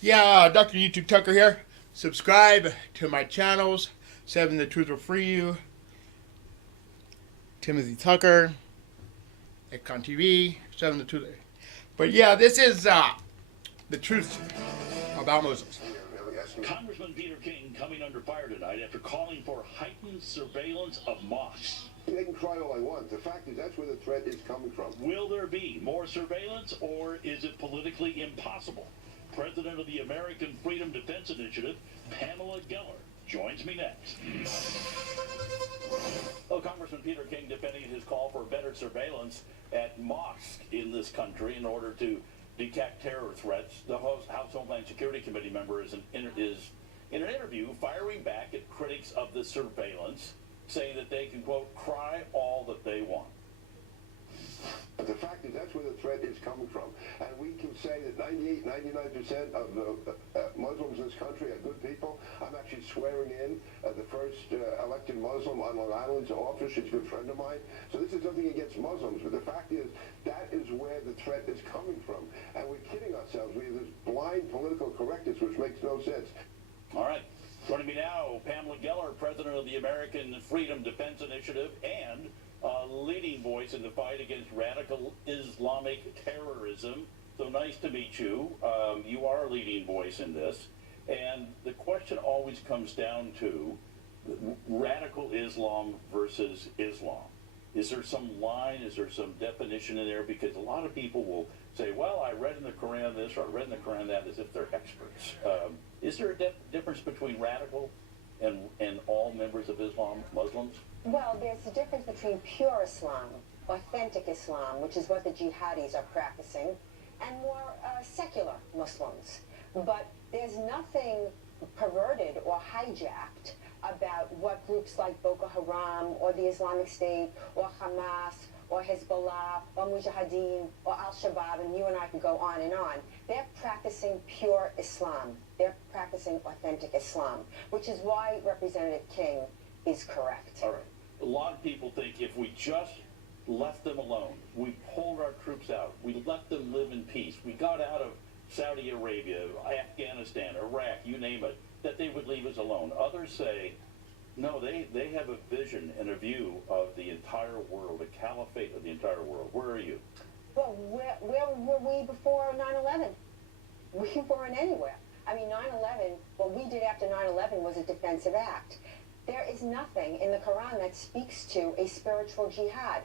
Yeah, Dr. YouTube Tucker here. Subscribe to my channels. 7 The Truth Will Free You. Timothy Tucker. Econ TV. 7 The Truth. But yeah, this is the truth about Muslims. Congressman Peter King coming under fire tonight after calling for heightened surveillance of mosques. They can try all I want. The fact is that's where the threat is coming from. Will there be more surveillance, or is it politically impossible? President of the American Freedom Defense Initiative, Pamela Geller, joins me next. Well, Congressman Peter King defending his call for better surveillance at mosques in this country in order to detect terror threats. The House Homeland Security Committee member is in an interview firing back at critics of the surveillance, saying that they can, quote, cry all that they want. But the fact is that's where the threat is coming from. And we can say that 98, 99% of the Muslims in this country are good people. I'm actually swearing in the first elected Muslim on Long Island's office. She's a good friend of mine. So this is nothing against Muslims. But the fact is that is where the threat is coming from. And we're kidding ourselves. We have this blind political correctness which makes no sense. All right. Joining me now, Pamela Geller, president of the American Freedom Defense Initiative and leading voice in the fight against radical Islamic terrorism. So nice to meet you. You are a leading voice in this. And the question always comes down to radical Islam versus Islam. Is there some line? Is there some definition in there? Because a lot of people will say, well, I read in the Quran this or I read in the Quran that, as if they're experts. Is there a difference between radical and all members of Islam, Muslims? Well, there's a difference between pure Islam, authentic Islam, which is what the jihadis are practicing, and more secular Muslims. But there's nothing perverted or hijacked about what groups like Boko Haram or the Islamic State or Hamas or Hezbollah or Mujahideen or Al-Shabaab, and you and I can go on and on. They're practicing pure Islam. They're practicing authentic Islam, which is why Representative King is correct. All right. A lot of people think if we just left them alone, we pulled our troops out, we let them live in peace, we got out of Saudi Arabia, Afghanistan, Iraq, you name it, that they would leave us alone. Others say, no, they have a vision and a view of the entire world, a caliphate of the entire world. Where are you? Well, where were we before 9/11? We weren't anywhere. I mean, 9/11, what we did after 9/11 was a defensive act. There is nothing in the Quran that speaks to a spiritual jihad.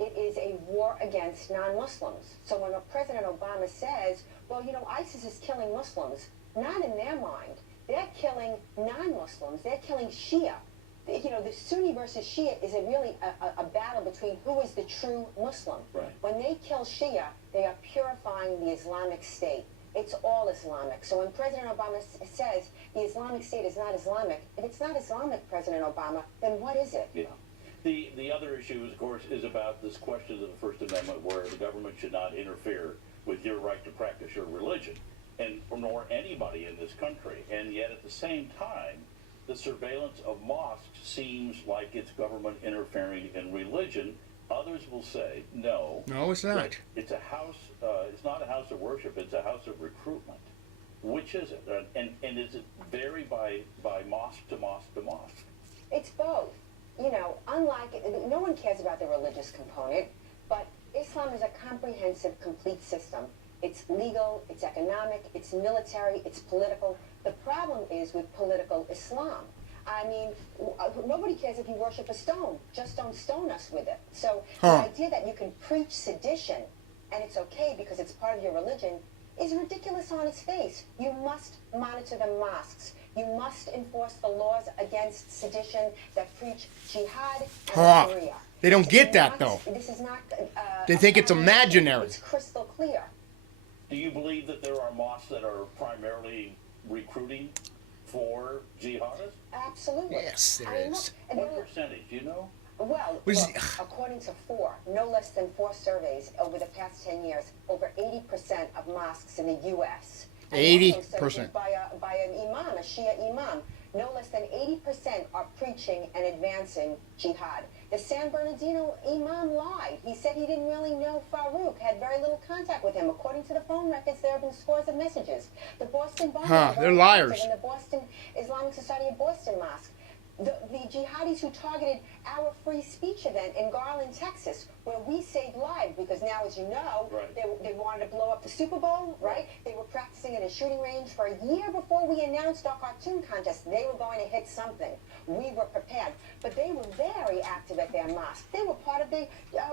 It is a war against non-Muslims. So when President Obama says, well, you know, ISIS is killing Muslims, not in their mind. They're killing non-Muslims. They're killing Shia. You know, the Sunni versus Shia is really a battle between who is the true Muslim. Right. When they kill Shia, they are purifying the Islamic State. It's all Islamic. So when President Obama says the Islamic State is not Islamic, if it's not Islamic, President Obama, then what is it? Yeah. The other issue, of course, is about this question of the First Amendment, where the government should not interfere with your right to practice your religion, and nor anybody in this country. And yet, at the same time, the surveillance of mosques seems like it's government interfering in religion. Others will say, no. No, it's not. It's a house. It's not a house of worship. It's a house of recruitment. Which is it? And does it vary by mosque to mosque to mosque? It's both. You know, unlike, no one cares about the religious component, but Islam is a comprehensive, complete system. It's legal, it's economic, it's military, it's political. The problem is with political Islam. I mean, nobody cares if you worship a stone. Just don't stone us with it. So the idea that you can preach sedition and it's okay because it's part of your religion is ridiculous on its face. You must monitor the mosques. You must enforce the laws against sedition that preach jihad and Sharia. They don't get that, though. This is not... They think it's imaginary. It's crystal clear. Do you believe that there are mosques that are primarily recruiting for jihadists? Absolutely. Yes, there is. What percentage, do you know? Well, look, according to no less than 4 surveys over the past 10 years, over 80% of mosques in the U.S. 80%. By an imam, a Shia imam. no less than 80% are preaching and advancing jihad. The San Bernardino imam lied. He said he didn't really know Farouk, had very little contact with him. According to the phone records, there have been scores of messages. The Boston bombing, They're liars. in the Boston Islamic Society of Boston Mosque. The jihadis who targeted our free speech event in Garland, Texas, where we saved lives, because now, as you know, Right. they wanted to blow up the Super Bowl, right? They were practicing at a shooting range for a year before we announced our cartoon contest. They were going to hit something. We were prepared. But they were very active at their mosque. They were part of the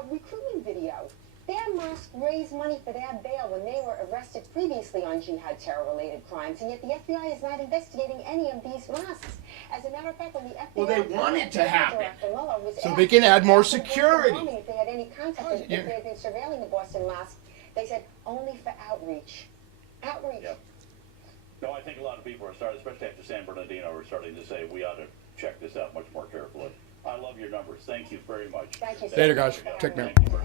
recruitment video. Their mosque raised money for their bail when they were arrested previously on jihad terror-related crimes, and yet the FBI is not investigating any of these mosques. As a matter of fact, when the FBI Well, they want it to happen, Director Mueller was so asked they can add more about the security. bombing, if they had any contact, if yeah. they had been surveilling the Boston mosque, they said only for outreach. Outreach. Yep. No, I think a lot of people are starting, especially after San Bernardino, are starting to say we ought to check this out much more carefully. I love your numbers. Thank you very much. Thank you, sir. Later, guys. Take care. Thank you very much.